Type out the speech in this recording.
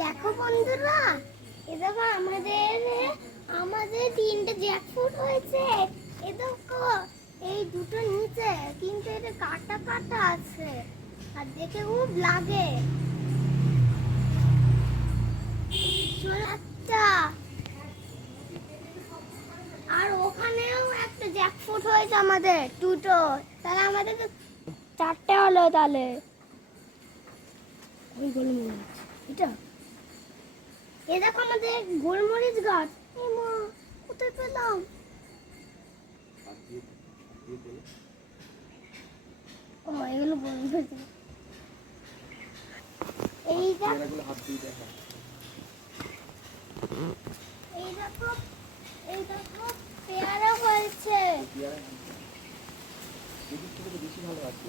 দেখো বন্ধুরা, এ দেখো আমাদের আমাদের তিনটে জ্যাকফ্রুট হয়েছে। এ দেখো এই দুটো নিচে, কিন্তু এটা কাটা কাটা আছে আর দেখে খুব লাগে। একটা আর ওখানেও একটা জ্যাকফ্রুট হয়েছে আমাদের দুটো, তাহলে আমাদের তো চারটে হলো। তাহলে ওই গোলমরিচ এটা, এ দেখো আমাদের গোলমরিচ গাছ। এই মা, কোথায় পেলাম? ও এগুলো গোলমরিচ। এই দেখো, এই দেখো, এই দেখো পেয়ারা হয়েছে। বেশি ভালো আছে।